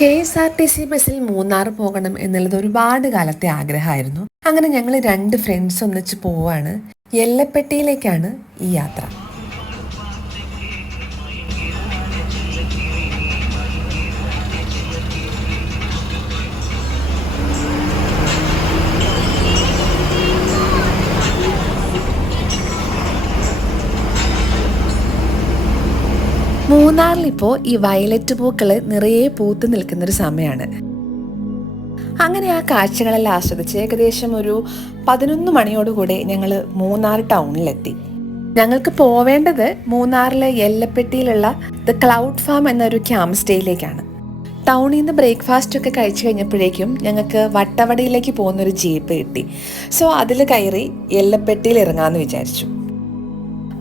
KSRTC ബസ്സിൽ മൂന്നാർ പോകണം എന്നുള്ളത് ഒരുപാട് കാലത്തെ ആഗ്രഹമായിരുന്നു. അങ്ങനെ ഞങ്ങൾ 2 ഫ്രണ്ട്സ് ഒന്നിച്ച് പോവാണ്. എല്ലപ്പെട്ടിയിലേക്കാണ് ഈ യാത്ര. മൂന്നാറിലിപ്പോൾ ഈ വയലറ്റ് പൂക്കൾ നിറയെ പൂത്ത് നിൽക്കുന്നൊരു സമയമാണ്. അങ്ങനെ ആ കാഴ്ചകളെല്ലാം ആസ്വദിച്ച് ഏകദേശം ഒരു 11 മണിയോടുകൂടി ഞങ്ങൾ മൂന്നാർ ടൗണിലെത്തി. ഞങ്ങൾക്ക് പോവേണ്ടത് മൂന്നാറിലെ എല്ലപ്പെട്ടിയിലുള്ള ദ ക്ലൗഡ് ഫാം എന്നൊരു ക്യാമ്പ് സ്റ്റേയിലേക്കാണ്. ടൗണിൽ നിന്ന് ബ്രേക്ക്ഫാസ്റ്റ് ഒക്കെ കഴിച്ചു കഴിഞ്ഞപ്പോഴേക്കും ഞങ്ങൾക്ക് വട്ടവടയിലേക്ക് പോകുന്നൊരു ജീപ്പ് കിട്ടി. സോ അതിൽ കയറി എല്ലപ്പെട്ടിയിൽ ഇറങ്ങാമെന്ന് വിചാരിച്ചു.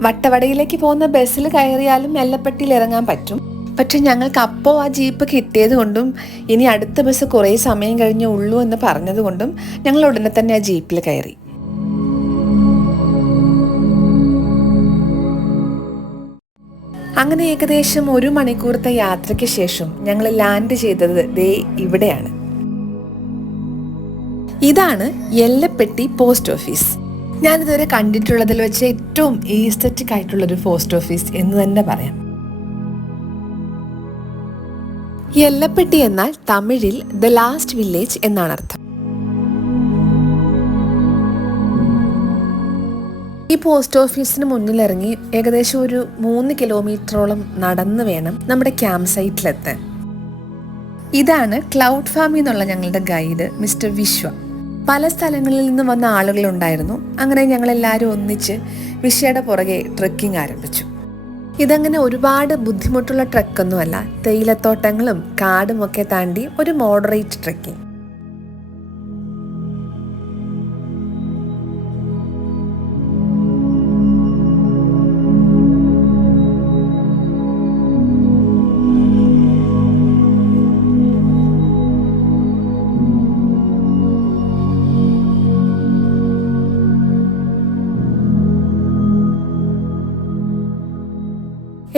വട്ടവടയിലേക്ക് പോകുന്ന ബസ്സിൽ കയറിയാലും എല്ലപ്പെട്ടിയിൽ ഇറങ്ങാൻ പറ്റും. പക്ഷെ ഞങ്ങൾക്ക് അപ്പോൾ ആ ജീപ്പ് കിട്ടിയത് കൊണ്ടും ഇനി അടുത്ത ബസ് കുറേ സമയം കഴിഞ്ഞേ ഉള്ളൂ എന്ന് പറഞ്ഞതുകൊണ്ടും ഞങ്ങൾ ഉടനെ തന്നെ ആ ജീപ്പിൽ കയറി. അങ്ങനെ ഏകദേശം 1 മണിക്കൂറത്തെ യാത്രയ്ക്ക് ശേഷം ഞങ്ങൾ ലാൻഡ് ചെയ്തത് ദേ ഇവിടെയാണ്. ഇതാണ് എല്ലപ്പെട്ടി പോസ്റ്റ് ഓഫീസ്. ഞാനിതുവരെ കണ്ടിട്ടുള്ളതിൽ വെച്ച് ഏറ്റവും ഈസ്തറ്റിക് ആയിട്ടുള്ളൊരു പോസ്റ്റ് ഓഫീസ് എന്ന് തന്നെ പറയാം. എല്ലപ്പെട്ടി എന്നാൽ തമിഴിൽ ദ ലാസ്റ്റ് വില്ലേജ് എന്നാണ് അർത്ഥം. ഈ പോസ്റ്റ് ഓഫീസിന് മുന്നിലിറങ്ങി ഏകദേശം ഒരു 3 കിലോമീറ്ററോളം നടന്നു വേണം നമ്മുടെ ക്യാമ്പ് സൈറ്റിലെത്താൻ. ഇതാണ് ക്ലൗഡ് ഫാമിൽ നിന്നുള്ള ഞങ്ങളുടെ ഗൈഡ് മിസ്റ്റർ വിശ്വ. പല സ്ഥലങ്ങളിൽ നിന്ന് വന്ന ആളുകളുണ്ടായിരുന്നു. അങ്ങനെ ഞങ്ങളെല്ലാവരും ഒന്നിച്ച് വിശ്വയുടെ പുറകെ ട്രെക്കിംഗ് ആരംഭിച്ചു. ഇതങ്ങനെ ഒരുപാട് ബുദ്ധിമുട്ടുള്ള ട്രെക്കൊന്നുമല്ല. തേയിലത്തോട്ടങ്ങളും കാടും ഒക്കെ താണ്ടി ഒരു മോഡറേറ്റ് ട്രെക്കിംഗ്.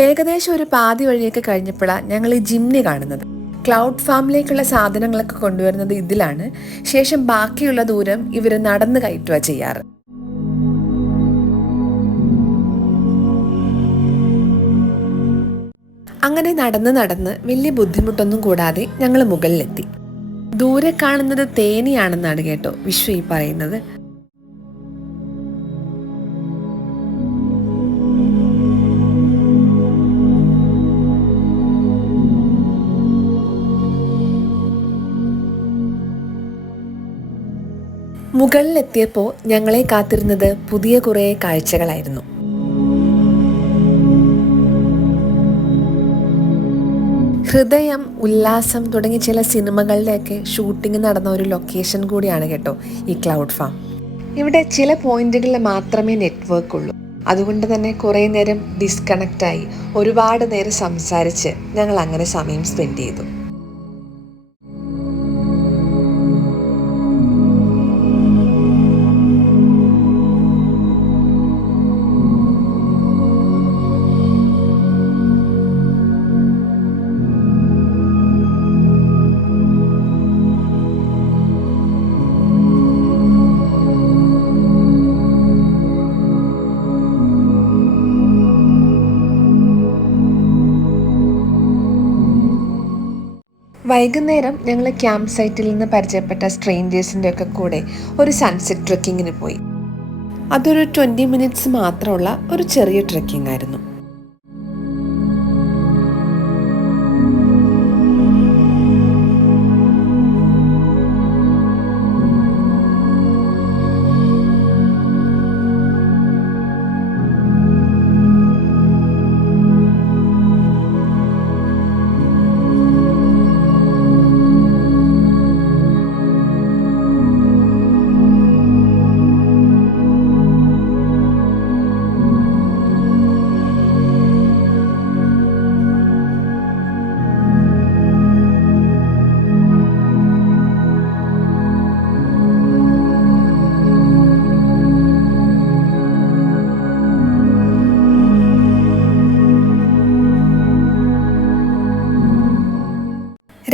ഏകദേശം ഒരു പാതി വഴിയൊക്കെ കഴിഞ്ഞപ്പോഴാണ് ഞങ്ങൾ ഈ ജിംനി കാണുന്നത്. ക്ലൗഡ് ഫാമിലേക്കുള്ള സാധനങ്ങളൊക്കെ കൊണ്ടുവരുന്നത് ഇതിലാണ്. ശേഷം ബാക്കിയുള്ള ദൂരം ഇവർ നടന്ന് കയറ്റുക ചെയ്യാറ്. അങ്ങനെ നടന്ന് വലിയ ബുദ്ധിമുട്ടൊന്നും കൂടാതെ ഞങ്ങൾ മുകളിലെത്തി. ദൂരെ കാണുന്നത് തേനിയാണെന്നാണ് കേട്ടോ വിശ്വ ഈ പറയുന്നത്. മുകളിലെത്തിയപ്പോൾ ഞങ്ങളെ കാത്തിരുന്നത് പുതിയ കുറേ കാഴ്ചകളായിരുന്നു. ഹൃദയം, ഉല്ലാസം തുടങ്ങി ചില സിനിമകളുടെയൊക്കെ ഷൂട്ടിംഗ് നടന്ന ഒരു ലൊക്കേഷൻ കൂടിയാണ് കേട്ടോ ഈ ക്ലൗഡ് ഫാം. ഇവിടെ ചില പോയിന്റുകളിൽ മാത്രമേ നെറ്റ്വർക്ക് ഉള്ളൂ. അതുകൊണ്ട് തന്നെ കുറേ നേരം ഡിസ്കണക്റ്റായി ഒരുപാട് നേരം സംസാരിച്ച് ഞങ്ങൾ അങ്ങനെ സമയം സ്പെൻഡ് ചെയ്തു. വൈകുന്നേരം ഞങ്ങൾ ക്യാമ്പ് സൈറ്റിൽ നിന്ന് പരിചയപ്പെട്ട സ്ട്രേഞ്ചേഴ്സിൻ്റെ ഒക്കെ കൂടെ ഒരു സൺസെറ്റ് ട്രെക്കിങ്ങിന് പോയി. അതൊരു 20 മിനിറ്റ്സ് മാത്രമുള്ള ഒരു ചെറിയ ട്രെക്കിംഗ് ആയിരുന്നു.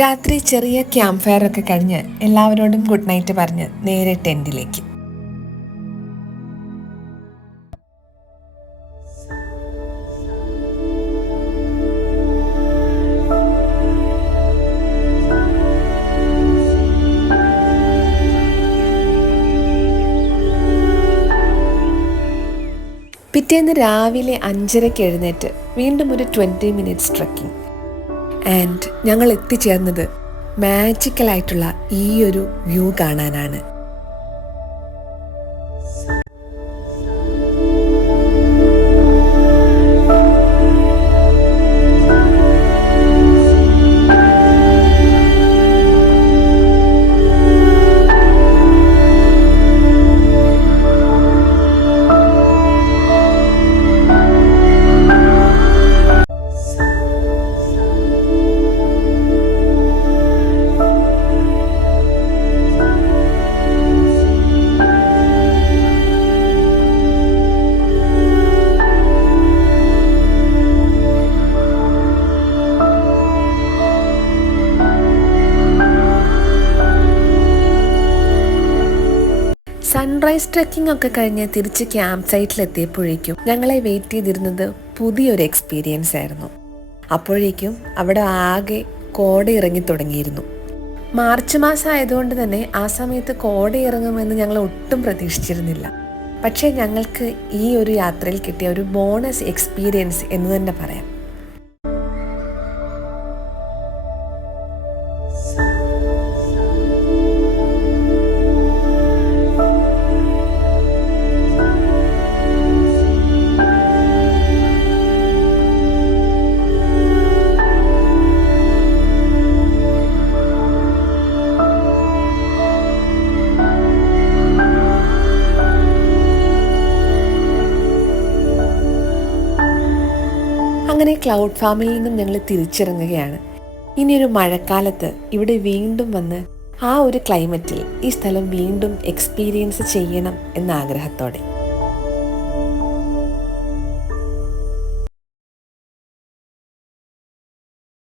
രാത്രി ചെറിയ ക്യാമ്പ് ഫയർ ഒക്കെ കഴിഞ്ഞ് എല്ലാവരോടും ഗുഡ് നൈറ്റ് പറഞ്ഞ് നേരെ ടെന്റിലേക്ക്. പിറ്റേന്ന് രാവിലെ 5:30 എഴുന്നേറ്റ് വീണ്ടും ഒരു 20 മിനിറ്റ്സ് ട്രക്കിംഗ്. ആൻഡ് ഞങ്ങൾ എത്തിച്ചേർന്നത് മാജിക്കലായിട്ടുള്ള ഈ ഒരു വ്യൂ കാണാനാണ്. സൺറൈസ് ട്രെക്കിംഗ് ഒക്കെ കഴിഞ്ഞ് തിരിച്ച് ക്യാമ്പ് സൈറ്റിലെത്തിയപ്പോഴേക്കും ഞങ്ങളെ വെയിറ്റ് ചെയ്തിരുന്നത് പുതിയൊരു എക്സ്പീരിയൻസ് ആയിരുന്നു. അപ്പോഴേക്കും അവിടെ ആകെ കോട ഇറങ്ങി തുടങ്ങിയിരുന്നു. മാർച്ച് മാസം ആയതുകൊണ്ട് തന്നെ ആ സമയത്ത് കോട ഇറങ്ങുമെന്ന് ഞങ്ങൾ ഒട്ടും പ്രതീക്ഷിച്ചിരുന്നില്ല. പക്ഷേ ഞങ്ങൾക്ക് ഈ ഒരു യാത്രയിൽ കിട്ടിയ ഒരു ബോണസ് എക്സ്പീരിയൻസ് എന്ന് തന്നെ പറയാം. അങ്ങനെ ക്ലൗഡ് ഫാമിൽ നിന്നും ഞങ്ങൾ തിരിച്ചിറങ്ങുകയാണ്. ഇനിയൊരു മഴക്കാലത്ത് ഇവിടെ വീണ്ടും വന്ന് ആ ഒരു ക്ലൈമറ്റിൽ ഈ സ്ഥലം വീണ്ടും എക്സ്പീരിയൻസ് ചെയ്യണം എന്ന ആഗ്രഹത്തോടെ.